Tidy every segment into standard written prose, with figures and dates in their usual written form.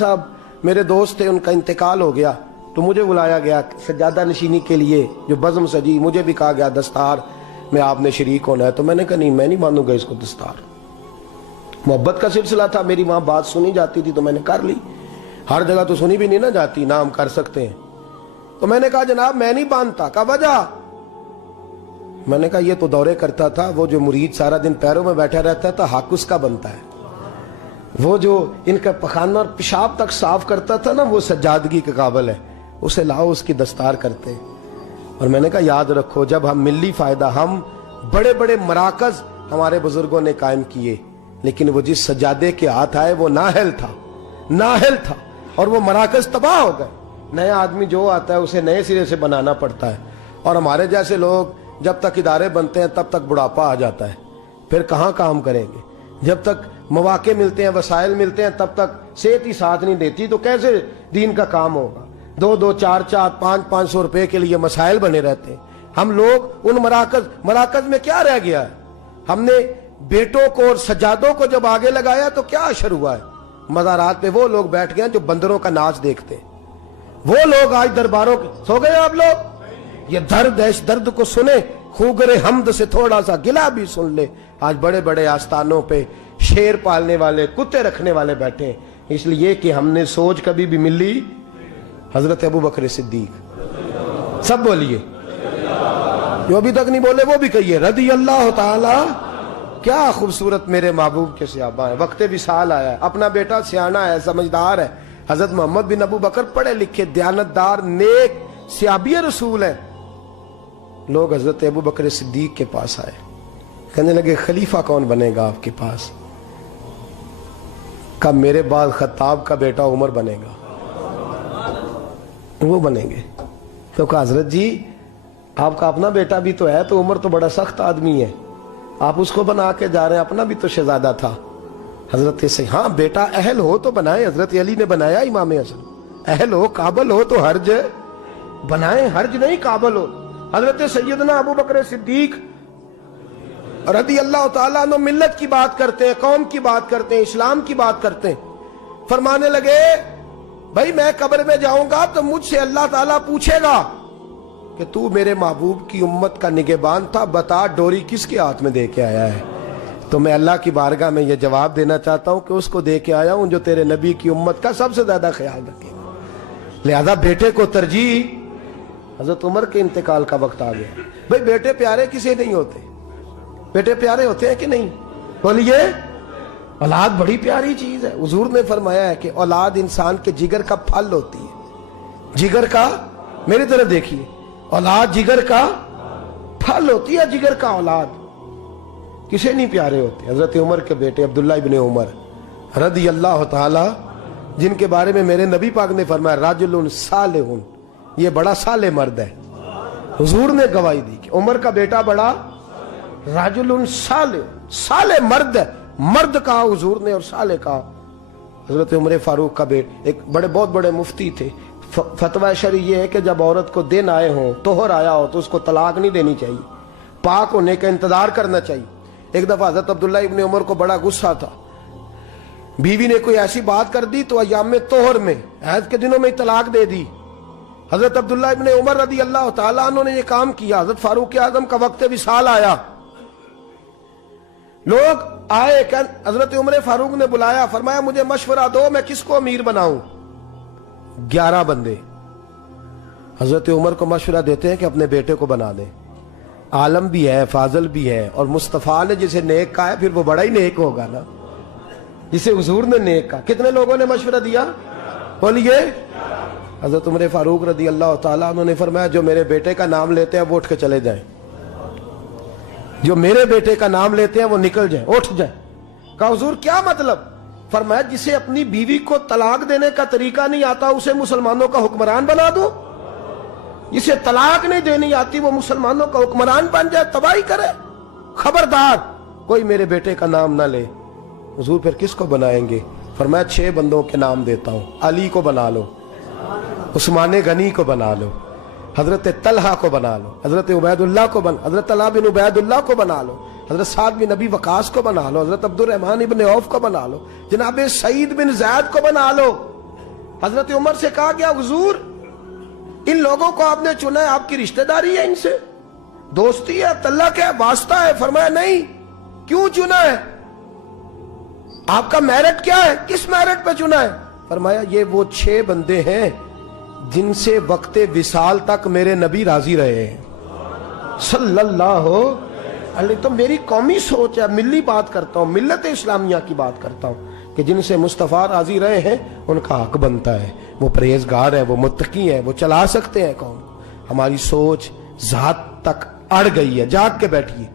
صاحب میرے دوست تھے, ان کا انتقال ہو گیا تو مجھے بلایا گیا سجادہ نشینی کے لیے, جو بزم سجی, مجھے بھی کہا گیا دستار میں آپ نے شریک ہونا ہے. تو میں نے کہا نہیں, میں نہیں باندھوں گا اس کو دستار. محبت کا سلسلہ تھا, میری وہاں بات سنی جاتی تھی تو میں نے کر لی. ہر جگہ تو سنی بھی نہیں نہ جاتی, نہ ہم کر سکتے ہیں. تو میں نے کہا جناب میں نہیں باندھتا. کہا وجہ؟ میں نے کہا یہ تو دورے کرتا تھا, وہ جو مرید سارا دن پیروں میں بیٹھا رہتا تھا حق اس کا بنتا ہے. وہ جو ان کا پخانہ اور پیشاب تک صاف کرتا تھا نا, وہ سجادگی کے قابل ہے, اسے لاؤ اس کی دستار کرتے. اور میں نے کہا یاد رکھو, جب ہم ملی فائدہ, ہم بڑے بڑے مراکز ہمارے بزرگوں نے قائم کیے, لیکن وہ جس سجادے کے ہاتھ آئے وہ نااہل تھا, نااہل تھا, اور وہ مراکز تباہ ہو گئے. نیا آدمی جو آتا ہے اسے نئے سرے سے بنانا پڑتا ہے. اور ہمارے جیسے لوگ جب تک ادارے بنتے ہیں تب تک بڑھاپا آ جاتا ہے, پھر کہاں کام کریں گے. جب تک مواقع ملتے ہیں, وسائل ملتے ہیں, تب تک صحت ہی ساتھ نہیں دیتی, تو کیسے دین کا کام ہوگا. 2-2, 4-4, 500 روپے کے لیے مسائل بنے رہتے ہیں. ہم لوگ ان مراکز میں کیا رہ گیا ہے. ہم نے بیٹوں کو اور سجادوں کو جب آگے لگایا تو کیا اشر ہوا ہے. مزارات پہ وہ لوگ بیٹھ گئے جو بندروں کا ناچ دیکھتے ہیں. وہ لوگ آج درباروں کے سو گئے. آپ لوگ یہ درد کو سنے, خوگر حمد سے تھوڑا سا گلا بھی سن لے. آج بڑے بڑے آستانوں پہ شیر پالنے والے, کتے رکھنے والے بیٹھے ہیں, اس لیے کہ ہم نے سوچ کبھی بھی ملی حضرت ابو بکر صدیق. سب بولیے, جو ابھی تک نہیں بولے وہ بھی کہیے رضی اللہ تعالی. کیا خوبصورت میرے محبوب کے صحابہ ہیں. وقت وصال آیا ہے, اپنا بیٹا سیانا ہے, سمجھدار ہے. حضرت محمد بن ابو بکر پڑھے لکھے, دیانتدار, نیک, صحابی رسول ہیں. لوگ حضرت ابو بکر صدیق کے پاس آئے, کہنے لگے خلیفہ کون بنے گا آپ کے پاس؟ کہا میرے بعد خطاب کا بیٹا عمر بنے گا, وہ بنیں گے. تو کہا حضرت جی آپ کا اپنا بیٹا بھی تو ہے, تو عمر تو بڑا سخت آدمی ہے, آپ اس کو بنا کے جا رہے ہیں, اپنا بھی تو شہزادہ تھا. حضرت سے ہاں بیٹا اہل ہو تو بنائے. حضرت علی نے بنایا امام حسن, اہل ہو قابل ہو تو حرج بنائیں, حرج نہیں قابل ہو. حضرت سیدنا ابو بکر صدیق رضی اللہ تعالیٰ عنہ ملت کی بات کرتے ہیں, قوم کی بات کرتے ہیں, اسلام کی بات کرتے ہیں. فرمانے لگے بھائی میں قبر میں جاؤں گا تو مجھ سے اللہ تعالیٰ پوچھے گا کہ تو میرے محبوب کی امت کا نگہبان تھا, بتا ڈوری کس کے ہاتھ میں دے کے آیا ہے. تو میں اللہ کی بارگاہ میں یہ جواب دینا چاہتا ہوں کہ اس کو دے کے آیا ہوں جو تیرے نبی کی امت کا سب سے زیادہ خیال رکھے. لہذا بیٹے کو ترجیح. حضرت عمر کے انتقال کا وقت آ گیا. بھئی بیٹے پیارے کسے نہیں ہوتے؟ بیٹے پیارے ہوتے ہیں کہ نہیں؟ بولیے. اولاد بڑی پیاری چیز ہے. حضور نے فرمایا ہے کہ اولاد انسان کے جگر کا پھل ہوتی ہے. جگر کا, میری طرف دیکھیے, اولاد جگر کا پھل ہوتی ہے. جگر کا اولاد کسے نہیں پیارے ہوتے؟ حضرت عمر کے بیٹے عبداللہ ابن عمر رضی اللہ تعالی, جن کے بارے میں میرے نبی پاک نے فرمایا رجل صالح, یہ بڑا صالح مرد ہے. حضور نے گواہی دی کہ عمر کا بیٹا بڑا رجل صالح, صالح مرد ہے. مرد کہا حضور نے اور صالح کہا. حضرت عمر فاروق کا بیٹا, ایک بہت بڑے مفتی تھے. فتویٰ شرعی یہ ہے کہ جب عورت کو دن آئے ہوں, طہر آیا ہو, تو اس کو طلاق نہیں دینی چاہیے, پاک ہونے کا انتظار کرنا چاہیے. ایک دفعہ حضرت عبداللہ ابن عمر کو بڑا غصہ تھا, بیوی نے کوئی ایسی بات کر دی تو ایام طہر میں, حیض کے دنوں میں طلاق دے دی. حضرت عبداللہ ابن عمر رضی اللہ تعالیٰ عنہ نے یہ کام کیا. حضرت فاروق اعظم کا وقت وصال آیا, لوگ آئے, حضرت عمر فاروق نے بلایا, فرمایا مجھے مشورہ دو میں کس کو امیر بناؤں. 11 بندے حضرت عمر کو مشورہ دیتے ہیں کہ اپنے بیٹے کو بنا دیں. عالم بھی ہے, فاضل بھی ہے, اور مصطفیٰ نے جسے نیک کہا ہے پھر وہ بڑا ہی نیک ہوگا نا, جسے حضور نے نیک کہا. کتنے لوگوں نے مشورہ دیا؟ بولیے. حضرت عمر فاروق رضی اللہ تعالیٰ عنہ نے فرمایا جو میرے بیٹے کا نام لیتے ہیں وہ اٹھ کے چلے جائیں, جو میرے بیٹے کا نام لیتے ہیں وہ نکل جائیں, اٹھ جائیں. کہا حضور کیا مطلب؟ فرمایا جسے اپنی بیوی کو طلاق دینے کا طریقہ نہیں آتا اسے مسلمانوں کا حکمران بنا دو, جسے طلاق نہیں دینی آتی وہ مسلمانوں کا حکمران بن جائے, تباہی کرے. خبردار کوئی میرے بیٹے کا نام نہ لے. حضور پھر کس کو بنائیں گے؟ فرمایا 6 بندوں کے نام دیتا ہوں, علی کو بنا لو, عثمان غنی کو بنا لو, حضرت طلحہ کو بنا لو, حضرت عبید اللہ کو حضرت طلحہ بن عبید اللہ کو بنا لو, حضرت سعد بن ابی وقاص کو بنا لو, حضرت عبد الرحمن ابن عوف کو بنا لو, جناب سعید بن زید کو بنا لو. حضرت عمر سے کہا گیا حضور ان لوگوں کو آپ نے چنا ہے، آپ کی رشتہ داری ہے ان سے، دوستی ہے، تعلق ہے، واسطہ ہے؟ فرمایا نہیں۔ کیوں چنا ہے؟ آپ کا میرٹ کیا ہے؟ کس میرٹ پہ چنا ہے؟ فرمایا یہ وہ 6 بندے ہیں جن سے وقت وصال تک میرے نبی راضی رہے ہیں صلی اللہ علیہ۔ تو میری قومی سوچ ہے، ملی بات کرتا ہوں، ملت اسلامیہ کی بات کرتا ہوں کہ جن سے مصطفیٰ راضی رہے ہیں ان کا حق بنتا ہے، وہ پرہیزگار ہے، وہ متقی ہے، وہ چلا سکتے ہیں قوم۔ ہماری سوچ ذات تک اڑ گئی ہے، جاگ کے بیٹھیے،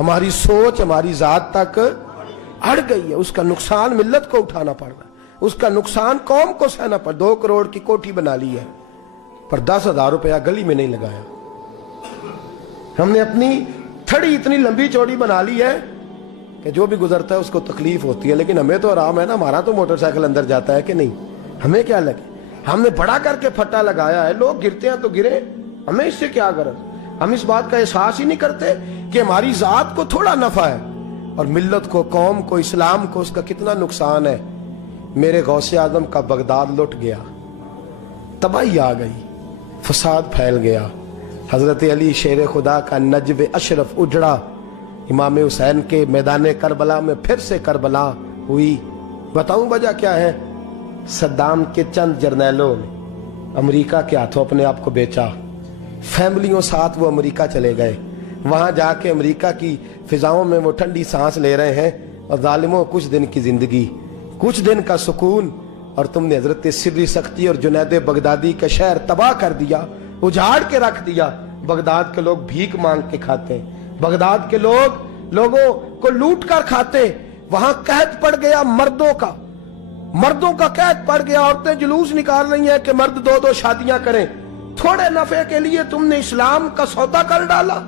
ہماری سوچ ہماری ذات تک اڑ گئی ہے، اس کا نقصان ملت کو اٹھانا پڑ رہا ہے، اس کا نقصان قوم کو سہنا پڑ۔ 2 کروڑ کی کوٹھی بنا لی ہے پر 10,000 روپیہ گلی میں نہیں لگایا۔ ہم نے اپنی تھڑی اتنی لمبی چوڑی بنا لی ہے کہ جو بھی گزرتا ہے اس کو تکلیف ہوتی ہے، لیکن ہمیں تو آرام ہے نا، ہمارا تو موٹر سائیکل اندر جاتا ہے کہ نہیں، ہمیں کیا لگے؟ ہم نے بڑا کر کے پھٹا لگایا ہے، لوگ گرتے ہیں تو گرے، ہمیں اس سے کیا غرض؟ ہم اس بات کا احساس ہی نہیں کرتے کہ ہماری ذات کو تھوڑا نفع ہے اور ملت کو، قوم کو، اسلام کو اس کا کتنا نقصان ہے۔ میرے غوث اعظم کا بغداد لٹ گیا، تباہی آ گئی، فساد پھیل گیا، حضرت علی شیر خدا کا نجب اشرف اجڑا، امام حسین کے میدان کربلا میں پھر سے کربلا ہوئی۔ بتاؤں وجہ کیا ہے؟ صدام کے چند جرنیلوں نے امریکہ کے ہاتھوں اپنے آپ کو بیچا، فیملیوں ساتھ وہ امریکہ چلے گئے، وہاں جا کے امریکہ کی فضاؤں میں وہ ٹھنڈی سانس لے رہے ہیں، اور ظالموں کچھ دن کی زندگی، کچھ دن کا سکون، اور تم نے حضرت سری سختی اور جنید بغدادی کا شہر تباہ کر دیا، اجاڑ کے رکھ دیا۔ بغداد کے لوگ بھیک مانگ کے کھاتے، بغداد کے لوگوں کو لوٹ کر کھاتے، وہاں قحط پڑ گیا، مردوں کا قحط پڑ گیا، عورتیں جلوس نکال رہی ہیں کہ مرد 2 شادیاں کریں۔ تھوڑے نفع کے لیے تم نے اسلام کا سودا کر ڈالا،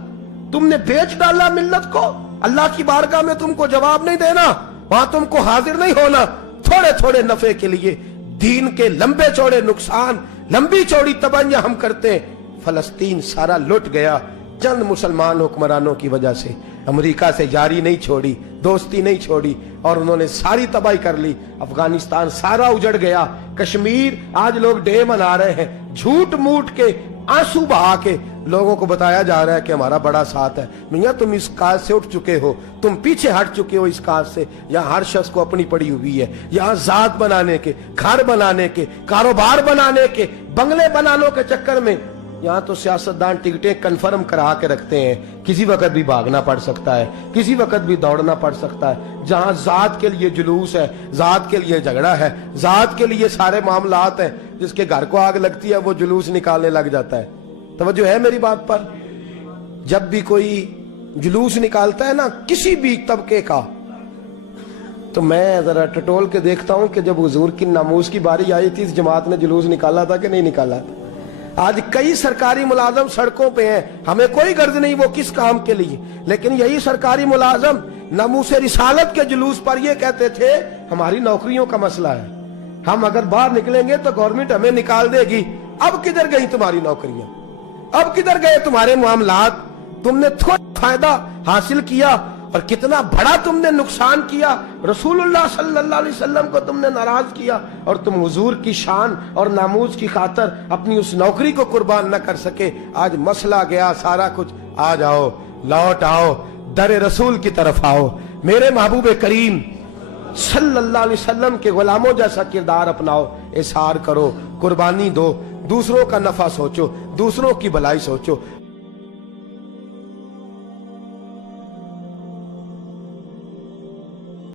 تم نے بیچ ڈالا ملت کو۔ اللہ کی بارگاہ میں تم کو جواب نہیں دینا، وہاں تم کو حاضر نہیں ہونا۔ تھوڑے نفع کے لیے دین کے لمبے چوڑے نقصان، لمبی چوڑی تباہیاں ہم کرتے ہیں۔ فلسطین سارا لٹ گیا چند مسلمان حکمرانوں کی وجہ سے، امریکہ سے یاری نہیں چھوڑی، دوستی نہیں چھوڑی، اور انہوں نے ساری تباہی کر لی۔ افغانستان سارا اجڑ گیا، کشمیر آج لوگ ڈے منا رہے ہیں، جھوٹ موٹ کے، آنسو بہا کے لوگوں کو بتایا جا رہا ہے کہ ہمارا بڑا ساتھ ہے۔ میاں تم اس کاج سے اٹھ چکے ہو، تم پیچھے ہٹ چکے ہو اس کاج سے۔ یہاں ہر شخص کو اپنی پڑی ہوئی ہے، یہاں ذات بنانے کے، گھر بنانے کے، کاروبار بنانے کے، بنگلے بنانے کے چکر میں یہاں تو سیاستدان ٹکٹیں کنفرم کرا کے رکھتے ہیں، کسی وقت بھی بھاگنا پڑ سکتا ہے، کسی وقت بھی دوڑنا پڑ سکتا ہے۔ جہاں ذات کے لیے جلوس ہے، ذات کے لیے جھگڑا ہے، ذات کے لیے سارے معاملات ہیں، جس کے گھر کو آگ لگتی ہے وہ جلوس نکالنے لگ جاتا ہے۔ توجہ ہے میری بات پر؟ جب بھی کوئی جلوس نکالتا ہے نا کسی بھی طبقے کا، تو میں ذرا ٹٹول کے دیکھتا ہوں کہ جب حضور کی ناموس کی باری آئی تھی اس جماعت نے جلوس نکالا تھا کہ نہیں نکالا تھا؟ آج کئی سرکاری ملازم سڑکوں پہ ہیں، ہمیں کوئی غرض نہیں وہ کس کام کے لیے، لیکن یہی سرکاری ملازم ناموس رسالت کے جلوس پر یہ کہتے تھے ہماری نوکریوں کا مسئلہ ہے، ہم اگر باہر نکلیں گے تو گورنمنٹ ہمیں نکال دے گی۔ اب کدھر گئی تمہاری نوکریاں؟ اب کدھر گئے تمہارے معاملات؟ تم نے تھوڑا فائدہ حاصل کیا اور کتنا بڑا تم نے نقصان کیا۔ رسول اللہ صلی اللہ علیہ وسلم کو تم نے ناراض کیا، اور تم حضور کی شان اور ناموس کی خاطر اپنی اس نوکری کو قربان نہ کر سکے۔ آج مسئلہ گیا سارا کچھ، آ جاؤ، لوٹ آؤ، در رسول کی طرف آؤ، میرے محبوب کریم صلی اللہ علیہ وسلم کے غلاموں جیسا کردار اپناؤ، اظہار کرو، قربانی دو، دوسروں کا نفع سوچو، دوسروں کی بھلائی سوچو۔